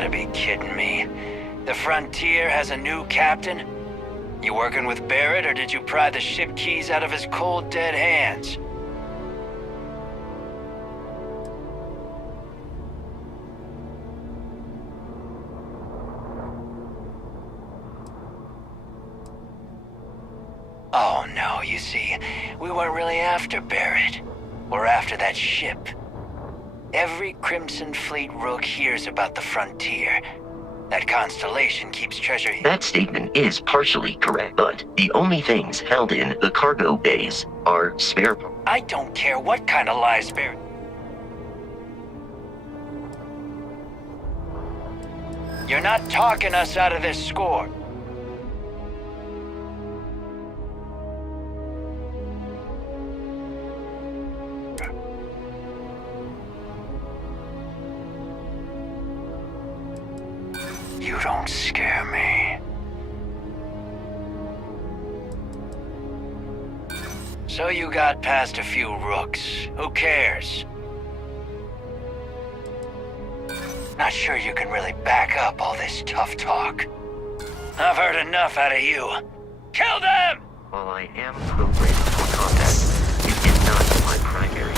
gotta be kidding me. The Frontier has a new captain? You working with Barrett, or did you pry the ship keys out of his cold, dead hands? Oh no, you see, we weren't really after Barrett. We're after that ship. Every Crimson Fleet rook hears about the Frontier. That constellation keeps treasure. That statement is partially correct, but the only things held in the cargo bays are spare parts. I don't care what kind of lies Barrett. You're not talking us out of this score. You don't scare me. So you got past a few rooks. Who cares? Not sure you can really back up all this tough talk. I've heard enough out of you. Kill them! While I am programmed for combat, it is not my primary.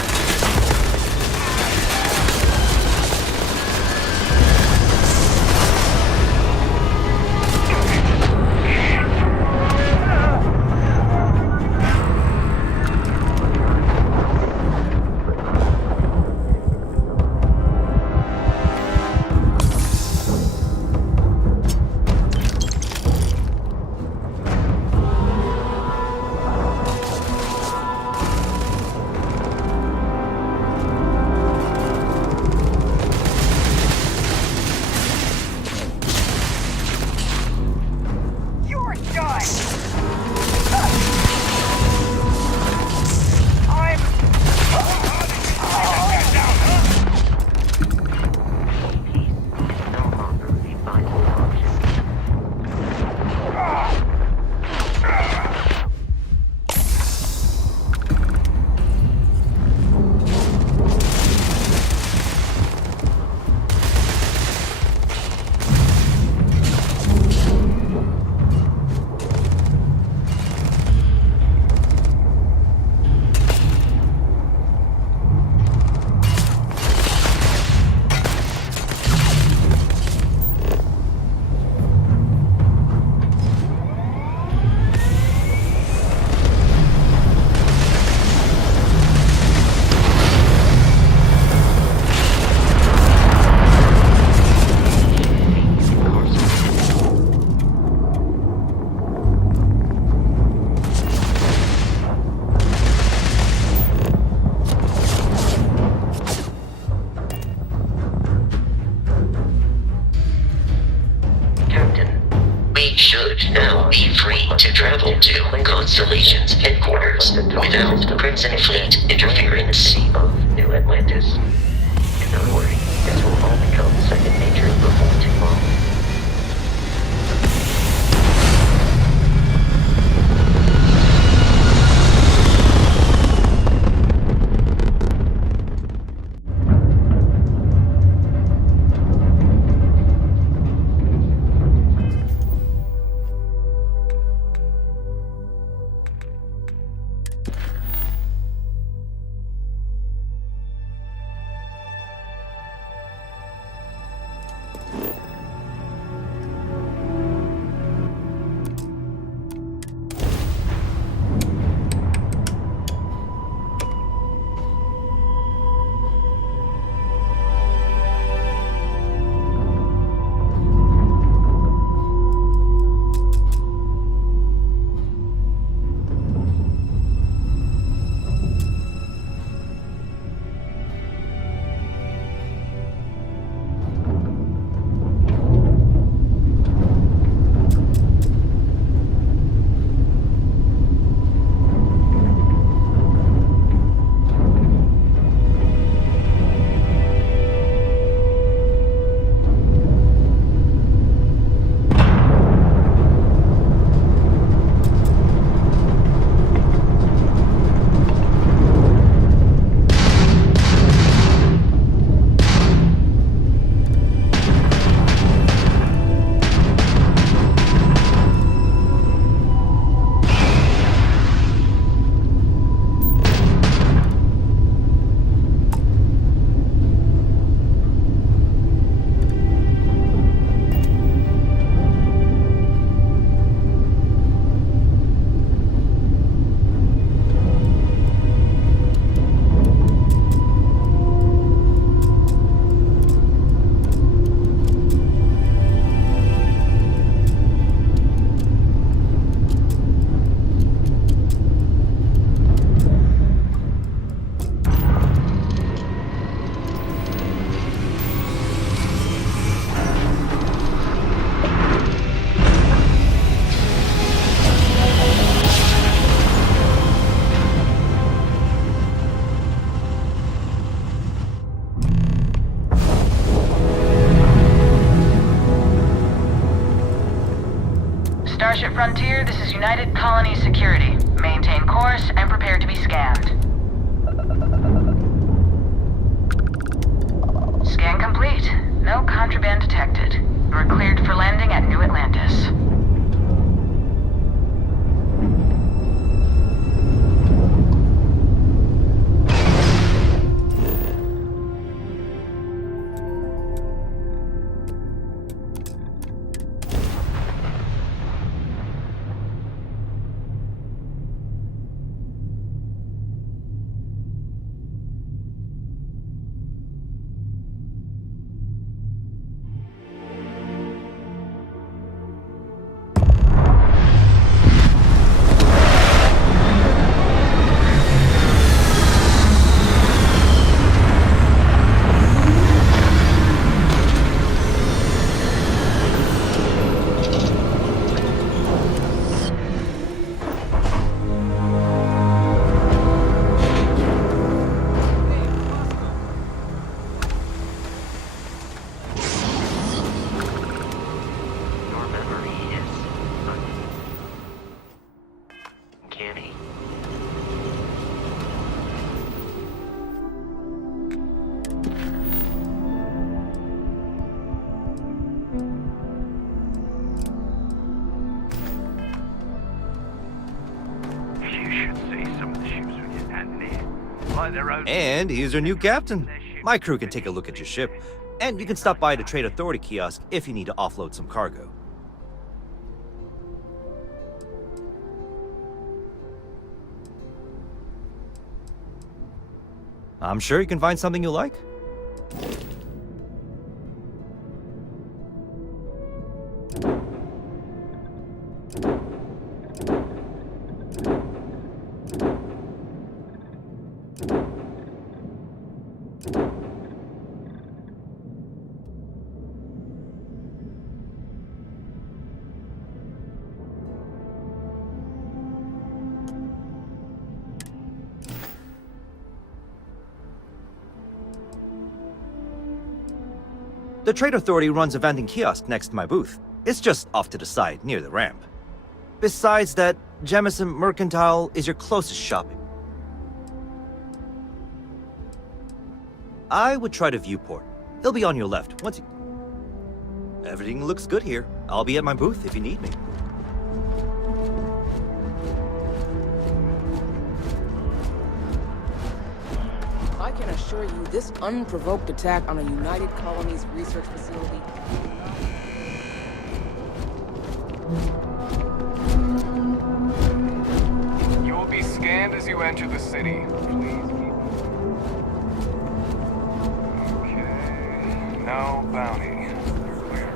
To travel to Constellation's headquarters without the Crimson Fleet interference. Of New Atlantis. And don't worry, this will all become second nature before too long. Frontier, this is United Colony Security. Maintain course and prepare to be scanned. Scan complete. No contraband detected. You are cleared for landing at New Atlantis. And here's our new captain. My crew can take a look at your ship, and you can stop by the Trade Authority kiosk if you need to offload some cargo. I'm sure you can find something you like. The Trade Authority runs a vending kiosk next to my booth. It's just off to the side, near the ramp. Besides that, Jemison Mercantile is your closest shopping. I would try the viewport. It'll be on your left once you... Everything looks good here. I'll be at my booth if you need me. I can assure you, this unprovoked attack on a United Colonies research facility... You will be scanned as you enter the city. Please keep... Okay... No bounty. You're clear.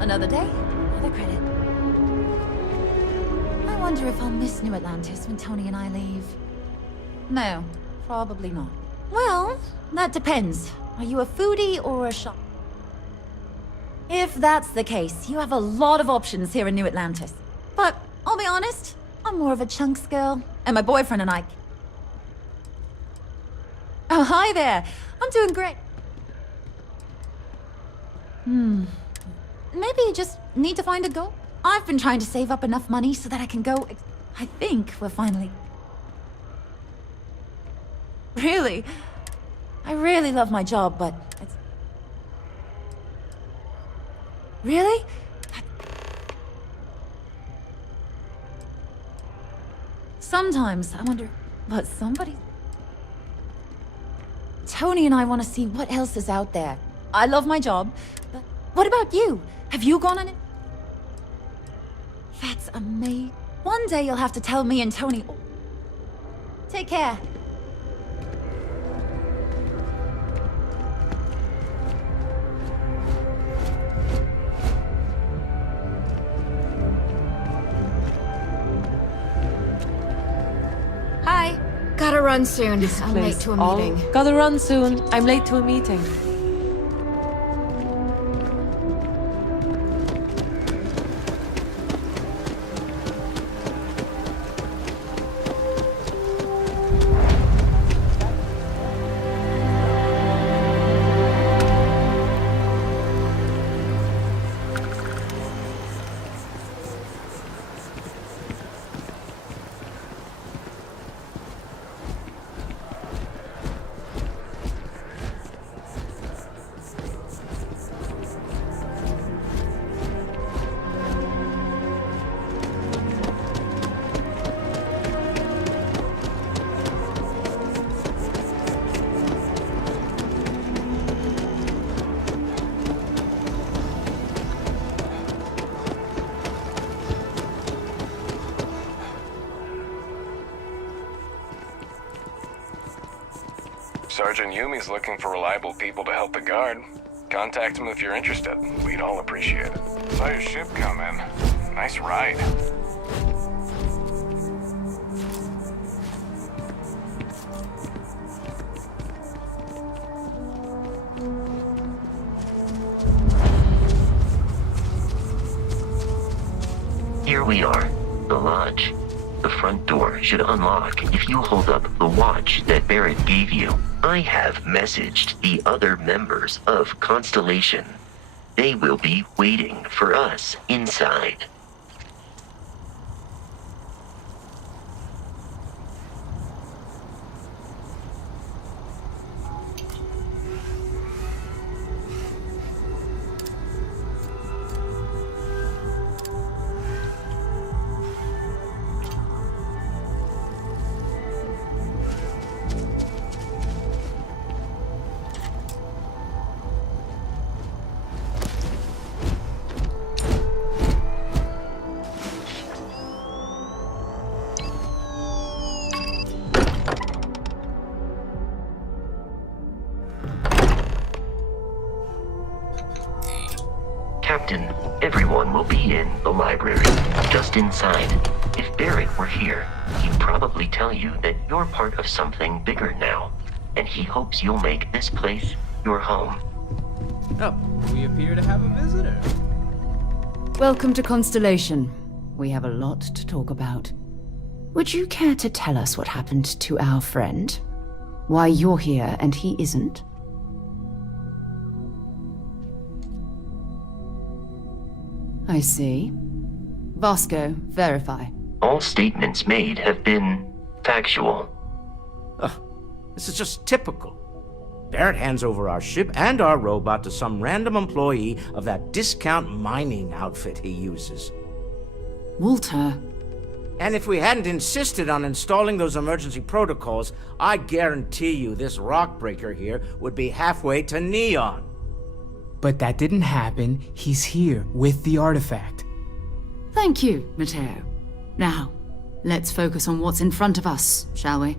Another day, another credit. I wonder if I'll miss New Atlantis when Tony and I leave. No, probably not. Well, that depends. Are you a foodie or a shop? If that's the case, you have a lot of options here in New Atlantis. But I'll be honest, I'm more of a chunks girl, and my boyfriend and I... Oh, hi there. I'm doing great. Maybe you just need to find a goal. I've been trying to save up enough money so that I can go... I think we're finally... Really? I really love my job, but it's... Really? Sometimes I wonder, but somebody... Tony and I want to see what else is out there. I love my job, but what about you? Have you gone on it? That amazing. One day you'll have to tell me and Tony. Take care. Hi. Gotta run soon. I'm late to a meeting. Gotta run soon. I'm late to a meeting. Sergeant Yumi's looking for reliable people to help the guard. Contact him if you're interested. We'd all appreciate it. Saw your ship come in. Nice ride. Here we are, the lodge. The front door should unlock if you hold up the watch that Barrett gave you. I have messaged the other members of Constellation. They will be waiting for us inside. Captain, everyone will be in the library, just inside. If Barrett were here, he'd probably tell you that you're part of something bigger now, and he hopes you'll make this place your home. Oh, we appear to have a visitor. Welcome to Constellation. We have a lot to talk about. Would you care to tell us what happened to our friend? Why you're here and he isn't? I see. Vasco, verify. All statements made have been factual. This is just typical. Barrett hands over our ship and our robot to some random employee of that discount mining outfit he uses. Walter. And if we hadn't insisted on installing those emergency protocols, I guarantee you this rock breaker here would be halfway to Neon. But that didn't happen. He's here with the artifact. Thank you, Matteo. Now, let's focus on what's in front of us, shall we?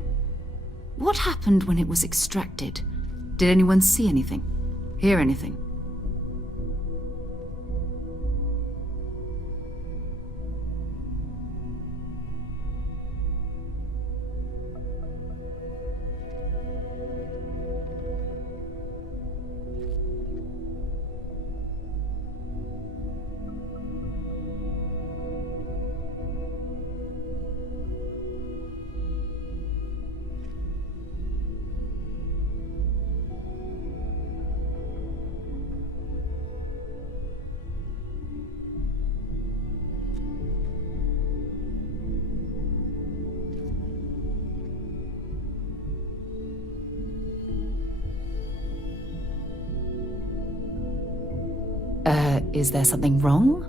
What happened when it was extracted? Did anyone see anything? Hear anything? Is there something wrong?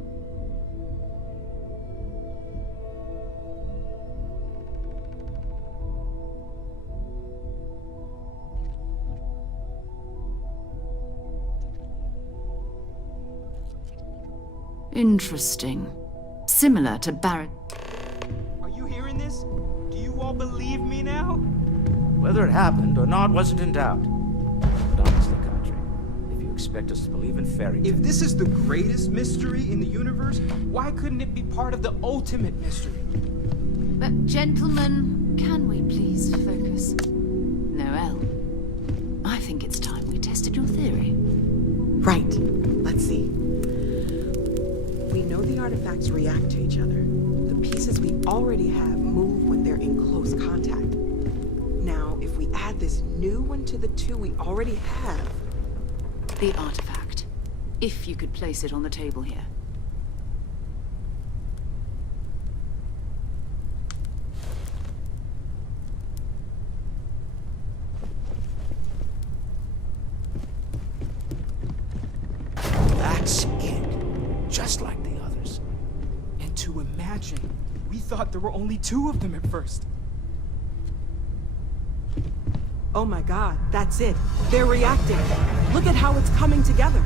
Interesting. similar to Barrett. Are you hearing this? Do you all believe me now? Whether it happened or not wasn't in doubt. But honestly, Country, if you expect us to believe in fairy tales... If this is the greatest mystery in the universe, why couldn't it be part of the ultimate mystery? But gentlemen, can we please focus? Noel, I think it's time we tested your theory. Right. Let's see. We know the artifacts react to each other. The pieces we already have move when they're in close contact. Now, if we add this new one to the two we already have... The artifact. If you could place it on the table here. That's it. Just like the others. And to imagine, we thought there were only 2 of them at first. Oh my god, that's it. They're reacting. Look at how it's coming together.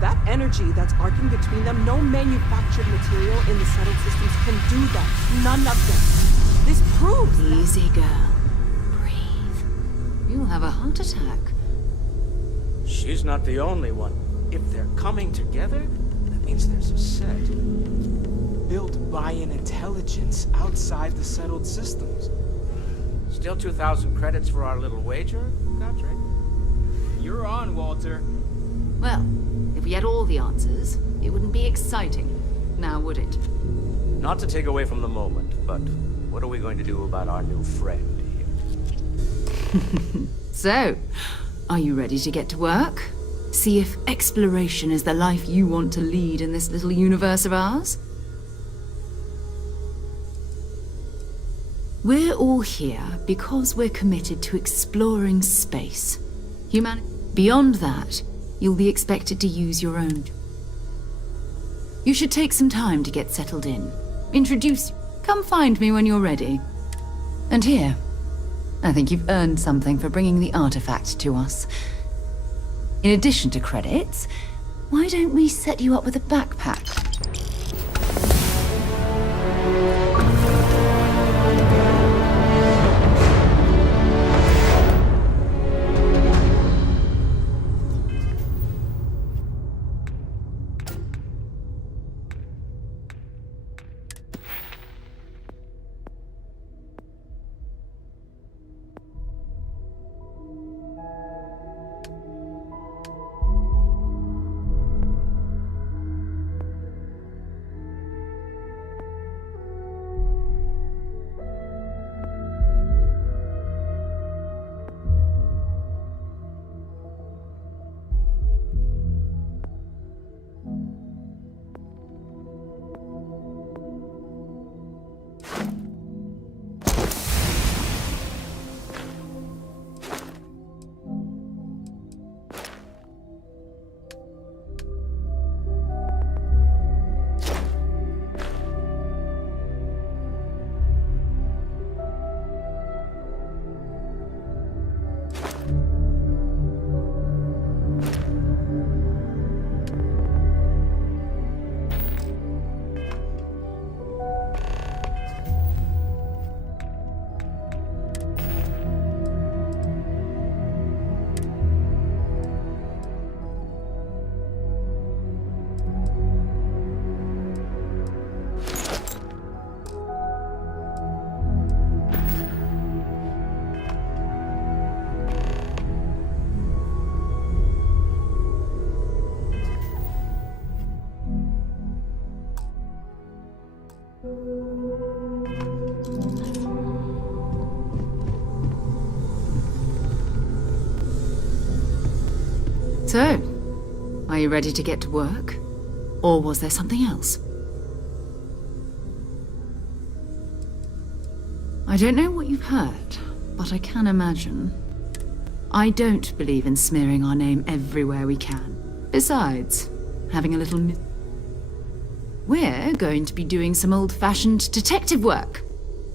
That energy that's arcing between them, no manufactured material in the settled systems can do that. None of them. This proves that... Easy, girl. Breathe. You'll have a heart attack. She's not the only one. If they're coming together, that means there's a set. Built by an intelligence outside the settled systems. Still 2,000 credits for our little wager, Country? You're on, Walter. Well, if we had all the answers, it wouldn't be exciting, now would it? Not to take away from the moment, but what are we going to do about our new friend here? So, are you ready to get to work? See if exploration is the life you want to lead in this little universe of ours? We're all here because we're committed to exploring space. Beyond that, you'll be expected to use your own. You should take some time to get settled in. Introduce. Come find me when you're ready. And here, I think you've earned something for bringing the artifact to us. In addition to credits, why don't we set you up with a backpack? So, are you ready to get to work? Or was there something else? I don't know what you've heard, but I can imagine. I don't believe in smearing our name everywhere we can. Besides, having a little... We're going to be doing some old-fashioned detective work.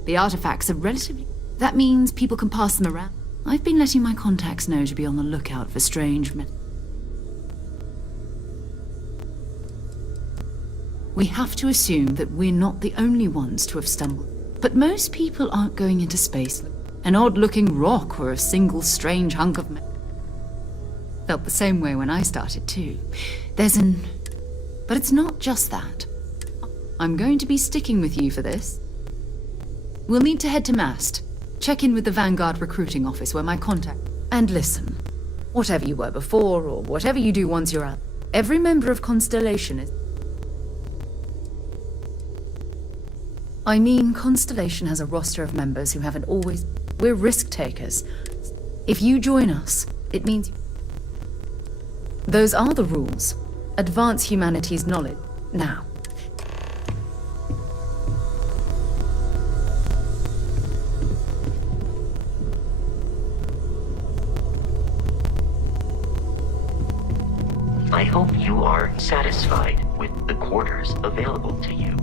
The artifacts are relatively... That means people can pass them around. I've been letting my contacts know to be on the lookout for strange... We have to assume that we're not the only ones to have stumbled. But most people aren't going into space. An odd-looking rock or a single strange hunk of felt the same way when I started too. But it's not just that. I'm going to be sticking with you for this. We'll need to head to Mast. Check in with the Vanguard recruiting office where my contact... And listen, whatever you were before or whatever you do once you're out, every member of Constellation is... I mean, Constellation has a roster of members who haven't always... We're risk-takers. If you join us, it means... Those are the rules. Advance humanity's knowledge. Now. I hope you are satisfied with the quarters available to you.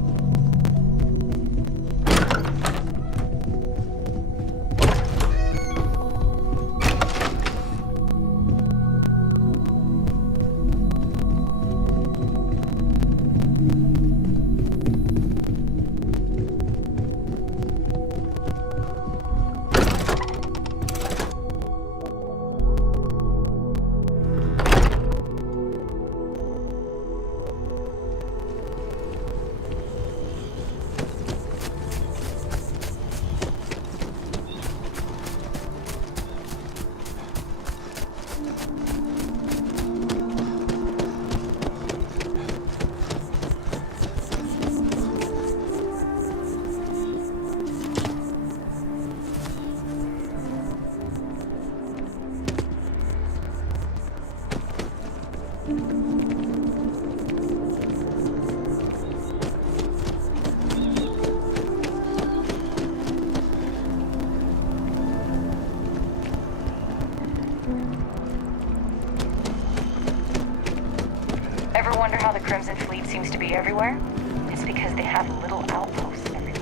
Ever wonder how the Crimson Fleet seems to be everywhere? It's because they have little outposts everywhere.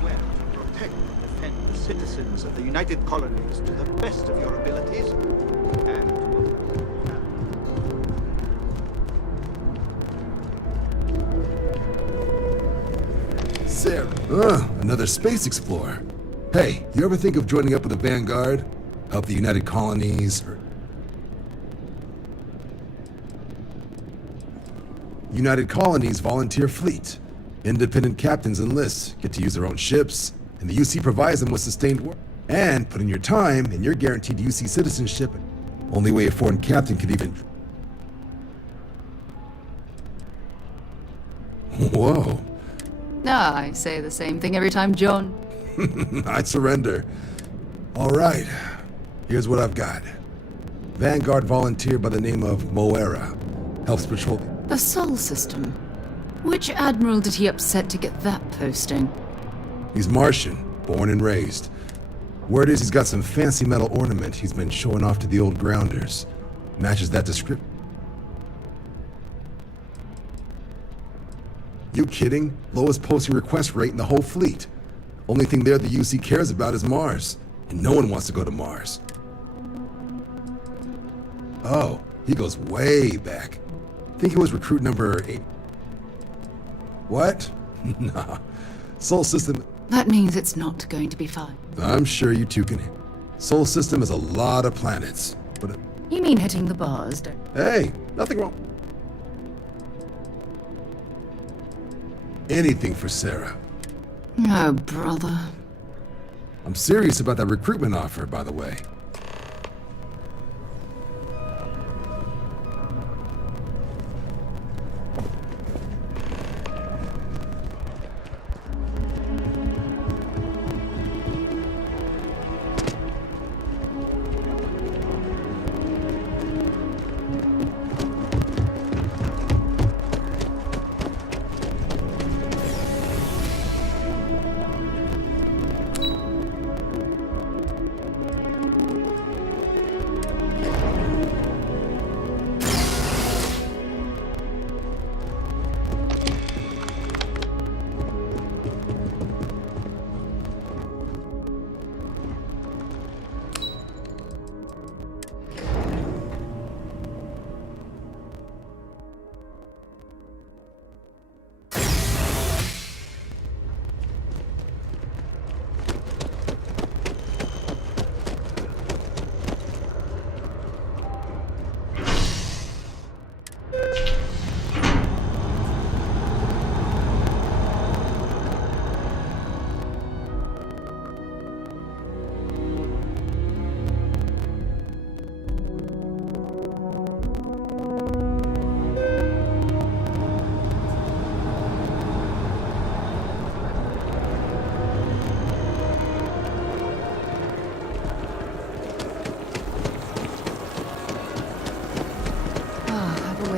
Swear to protect and defend the citizens of the United Colonies to the best of your abilities, and Sarah. Another space explorer. Hey, you ever think of joining up with the Vanguard? Help the United Colonies, or... United Colonies Volunteer Fleet. Independent captains enlist, get to use their own ships, and the UC provides them with sustained work. And put in your time, and you're guaranteed UC citizenship. Only way a foreign captain could even... Whoa. Ah, I say the same thing every time, John. I surrender. All right. Here's what I've got. Vanguard volunteer by the name of Moera. Helps patrol... The Sol system. Which admiral did he upset to get that posting? He's Martian, born and raised. Word is he's got some fancy metal ornament he's been showing off to the old grounders. Matches that description. You kidding? Lowest posting request rate in the whole fleet. Only thing there the UC cares about is Mars. And no one wants to go to Mars. Oh, he goes way back. Think he was recruit number 8. What? Nah. Sol System... That means it's not going to be fun. I'm sure you two can... Sol System has a lot of planets, but... You mean hitting the bars, don't you? Hey, nothing wrong. Anything for Sarah. Oh, brother. I'm serious about that recruitment offer, by the way.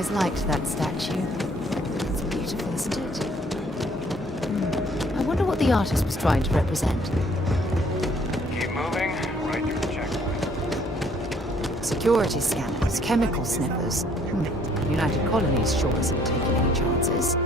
always liked that statue. It's beautiful, isn't it? I wonder what the artist was trying to represent. Keep moving, right through the checkpoint. Security scanners, chemical sniffers. United Colonies sure isn't taking any chances.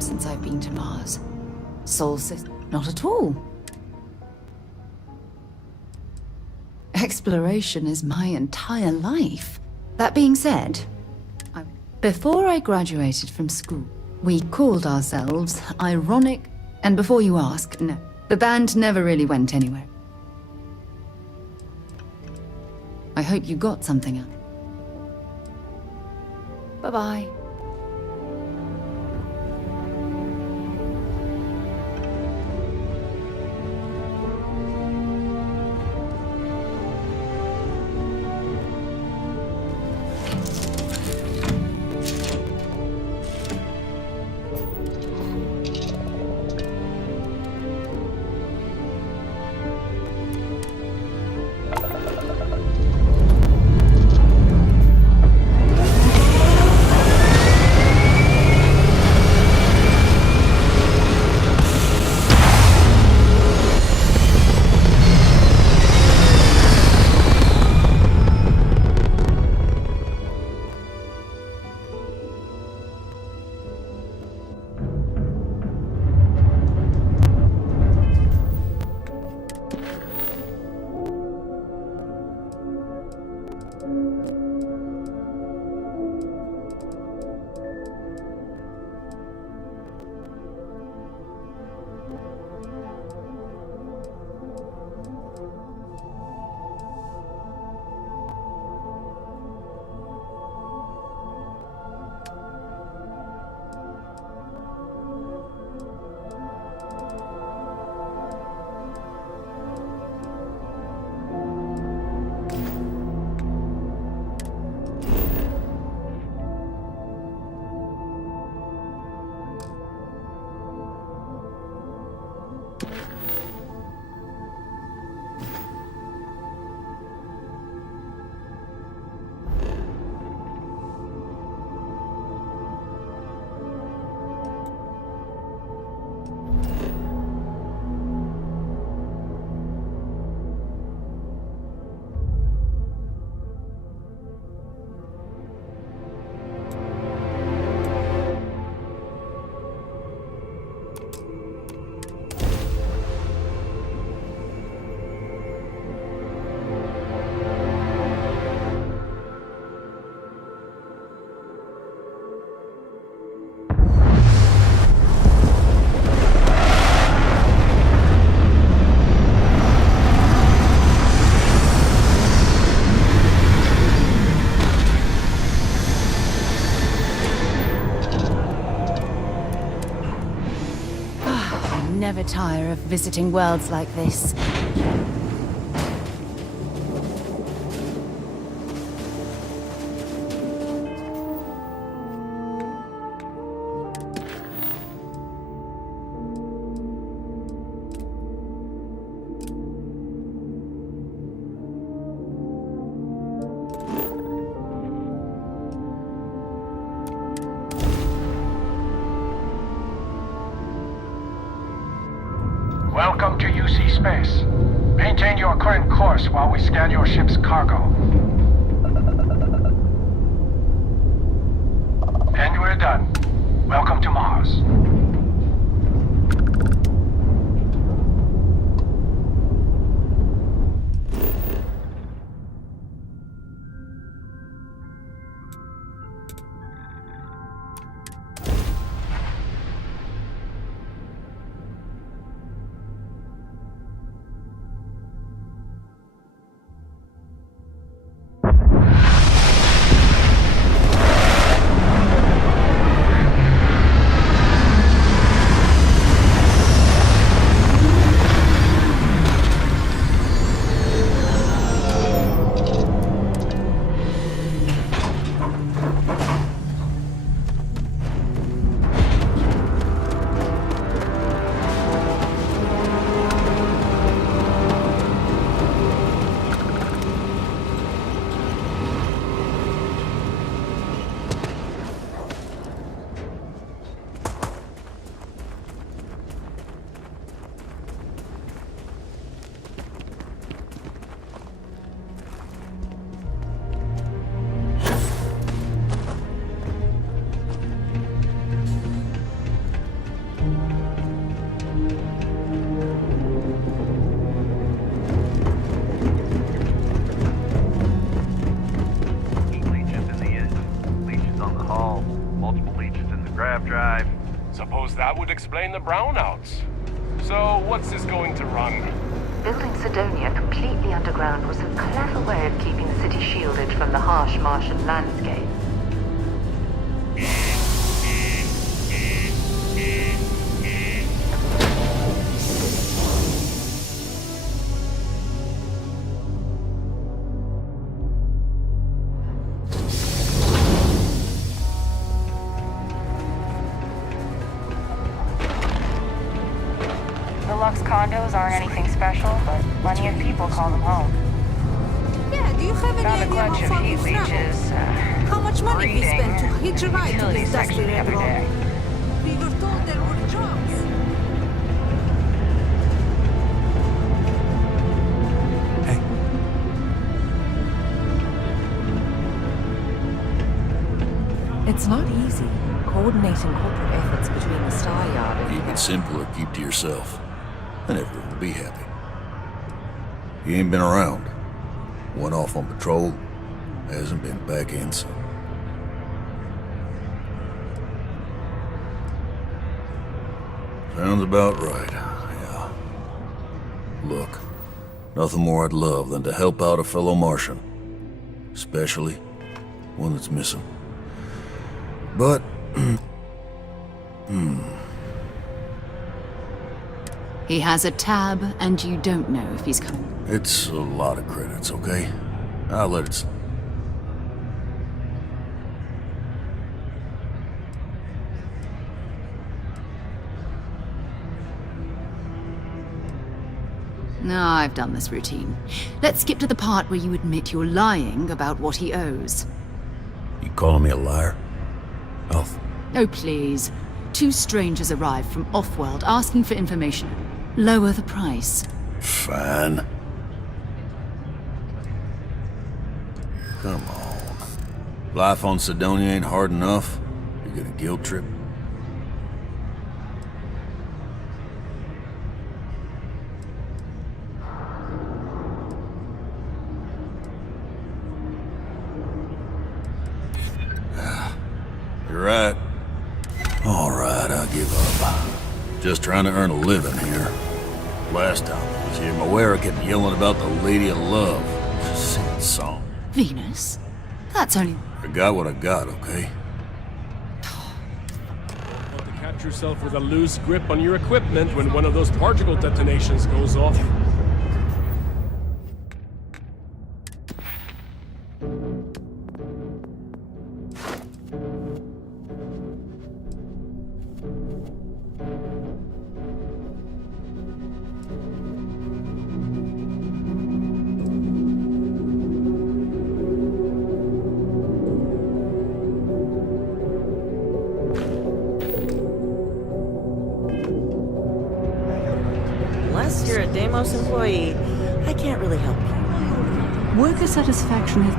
Since I've been to Mars. Sol system, not at all. Exploration is my entire life. That being said, before I graduated from school, we called ourselves Ironic, and before you ask, no, the band never really went anywhere. I hope you got something out. Bye-bye. Never tire of visiting worlds like this. Welcome to UC Space. Maintain your current course while we scan your ship's cargo. And we're done. Welcome to Mars. Suppose that would explain the brownouts. So, what's this going to run? Building Sidonia completely underground was a clever way of keeping the city shielded from the harsh Martian landscape. Condos aren't anything special, but plenty of people call them home. Yeah, do you have any Found a idea bunch how of far heat we've traveled? leeches, How much money we breeding, spent to hitch a ride to utility this dusty section the other railroad? day. We were told there were jobs. It's not easy, coordinating corporate efforts between the Star Yard and... Keep it simple or keep to yourself, and everyone will be happy. He ain't been around. Went off on patrol, hasn't been back in since. Sounds about right, yeah. Look, nothing more I'd love than to help out a fellow Martian. Especially one that's missing. But... He has a tab, and you don't know if he's coming. It's a lot of credits, okay? I'll let it... No, I've done this routine. Let's skip to the part where you admit you're lying about what he owes. You calling me a liar? Alf? Oh, please. Two strangers arrived from off-world asking for information. Lower the price. Fine. Come on. Life on Sidonia ain't hard enough. You get a guilt trip? You're right. All right, I'll give up. Just trying to earn a living here. Last time I was here, Moira kept yelling about the Lady of Love. Singing song. Venus? That's only... I got what I got, okay? Want to catch yourself with a loose grip on your equipment when one of those particle detonations goes off. Unless you're a Deimos employee, I can't really help you. Worker satisfaction is...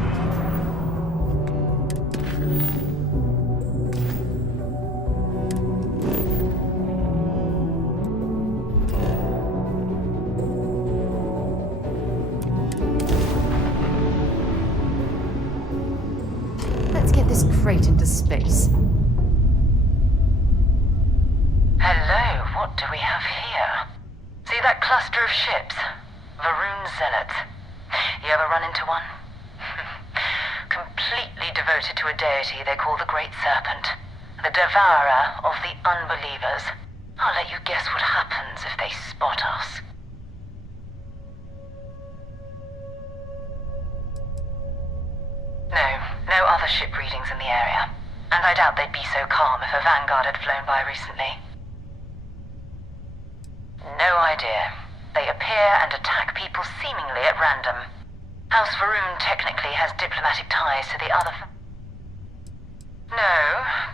Let's get this crate into space. Hello, what do we have here? See that cluster of ships? Varun Zealots. You ever run into one? Completely devoted to a deity they call the Great Serpent. The devourer of the unbelievers. I'll let you guess what happens if they spot us. No other ship readings in the area. And I doubt they'd be so calm if a Vanguard had flown by recently. No idea. They appear and attack people seemingly at random. House Varun technically has diplomatic ties to the other... No,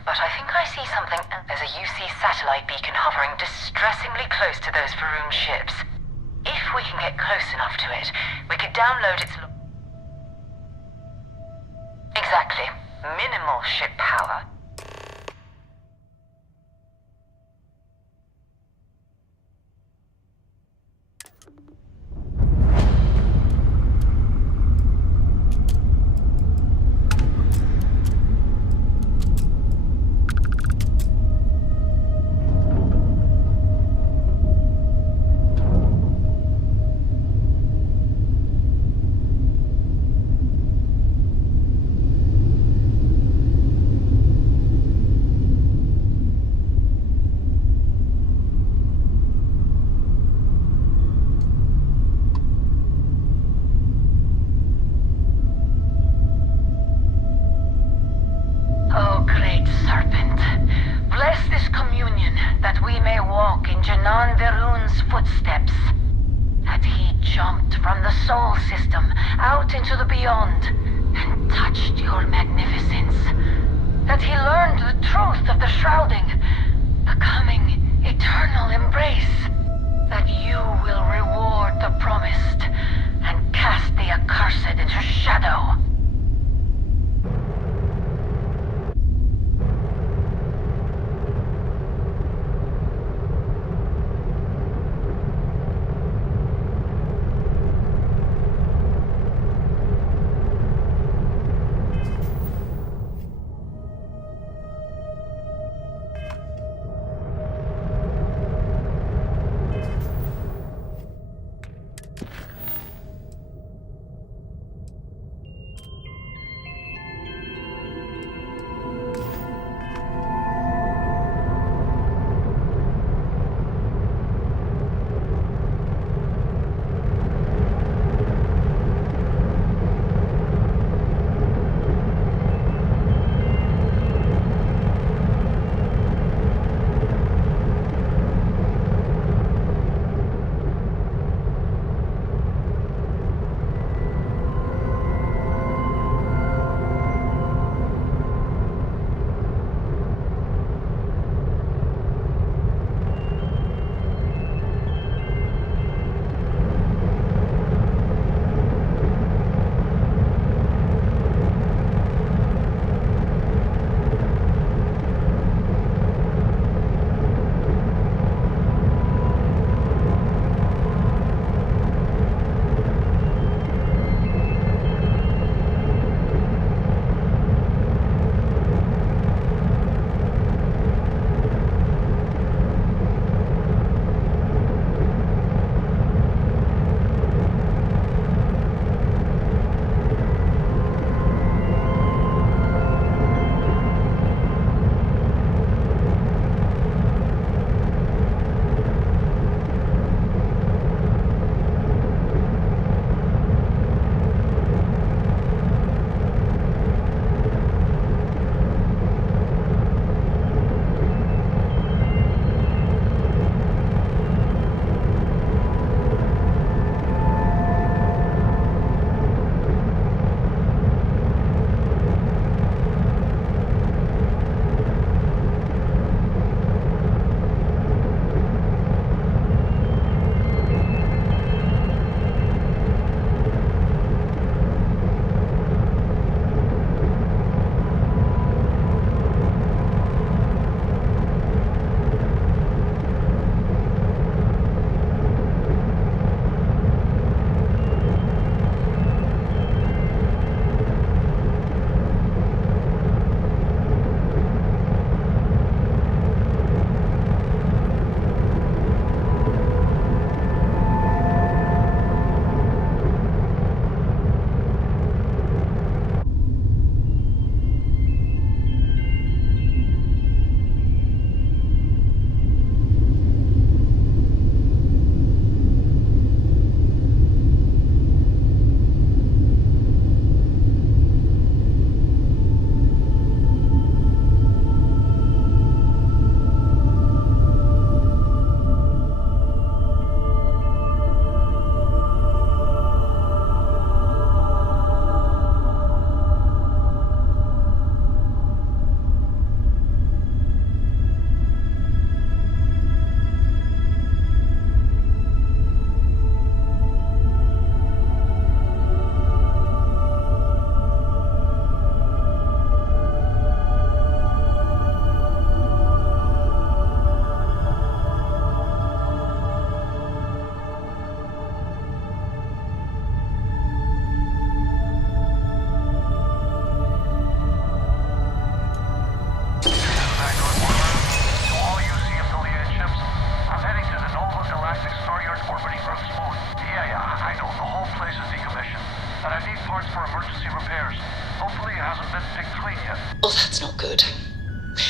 but I think I see something... There's a UC satellite beacon hovering distressingly close to those Varun ships. If we can get close enough to it, we could download its... Exactly. Minimal ship power. that we may walk in Janan Verun's footsteps. That he jumped from the Soul System out into the beyond and touched your magnificence. That he learned the truth of the shrouding, the coming eternal embrace. That you will reward the promised and cast the accursed into shadow.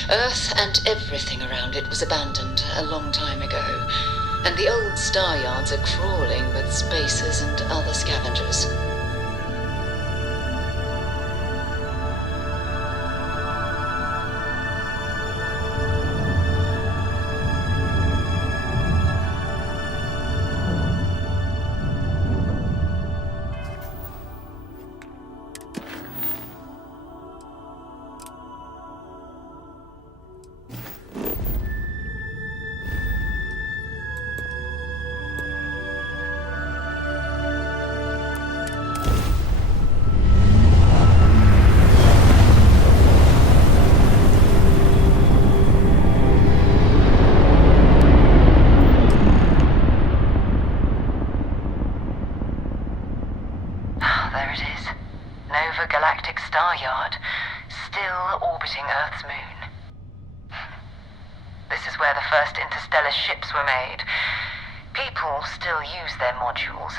Earth and everything around it was abandoned a long time ago, and the old star yards are crawling with spacers and other scavengers. This is where the first interstellar ships were made. People still use their modules,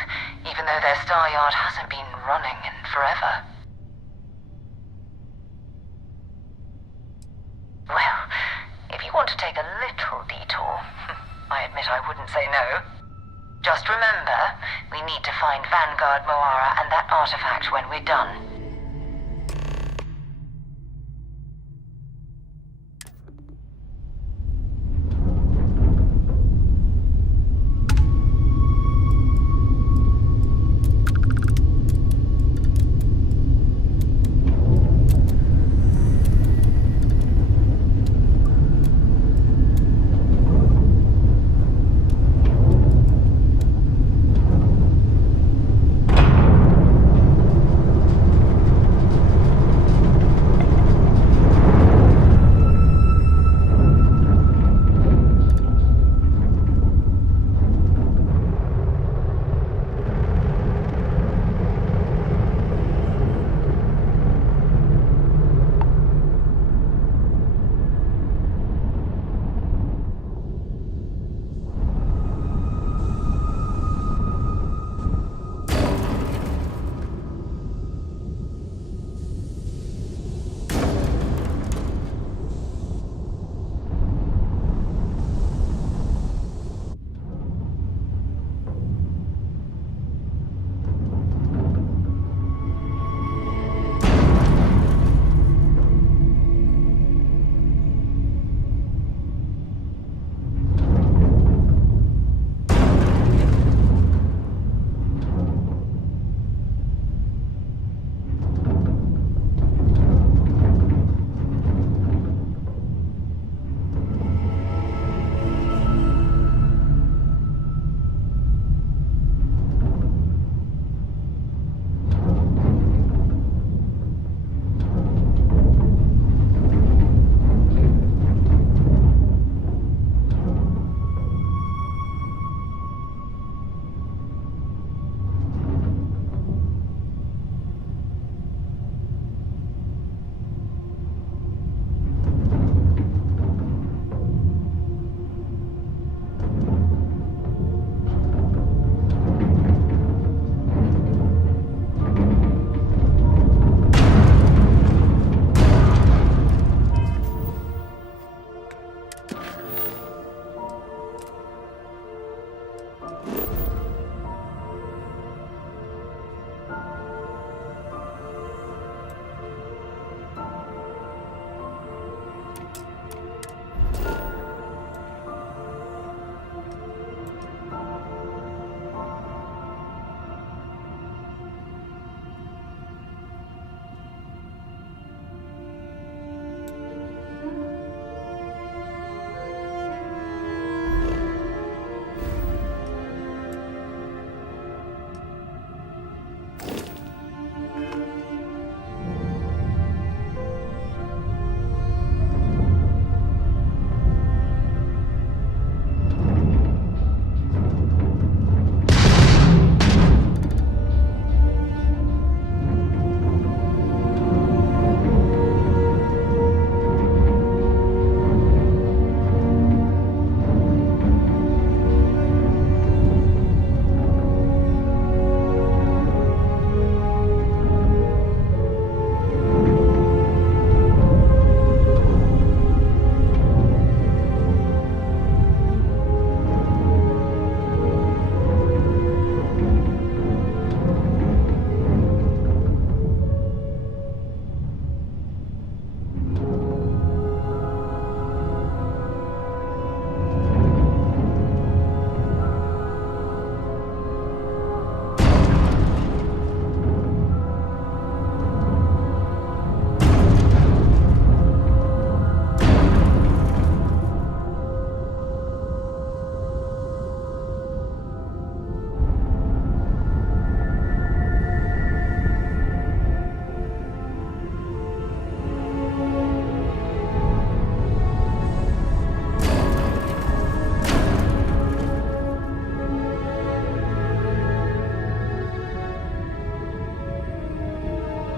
even though their star yard hasn't been running in forever. Well, if you want to take a little detour, I admit I wouldn't say no. Just remember, we need to find Vanguard Moara and that artifact when we're done.